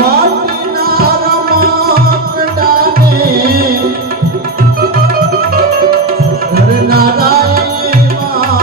માટીના રમકડાને ઘરના રાયમાં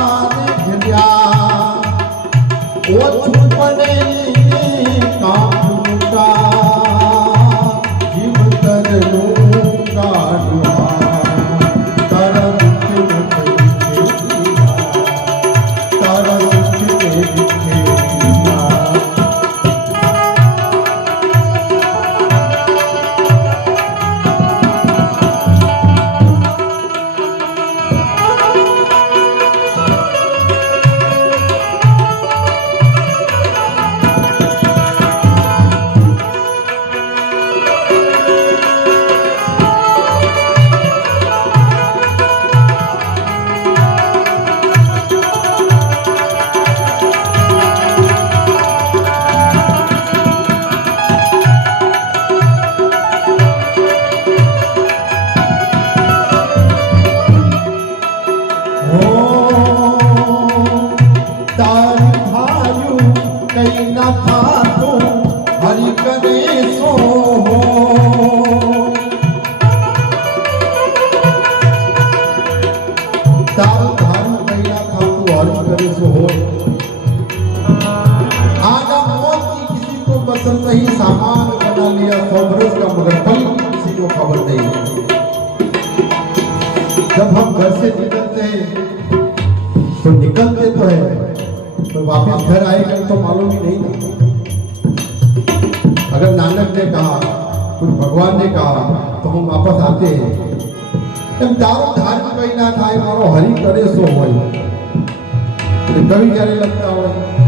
થાતું હરી કરે સો હોય आगा मौत की किसी को पसंद नहीं सामान बना लिया सौ बरस का मगर कल किसी को खबर नहीं जब हम घर से निकलते हैं तो निकलते तो है पर वापस घर आएगा तो मालूम ही नहीं था अगर नानक ने कहा कुछ भगवान ने कहा तो हम वापस आते हैं એમ તારો ધાર્મિક કઈ ના થાય મારો હરી કરે સો હોય એટલે કવિ જ્યારે લખતા હોય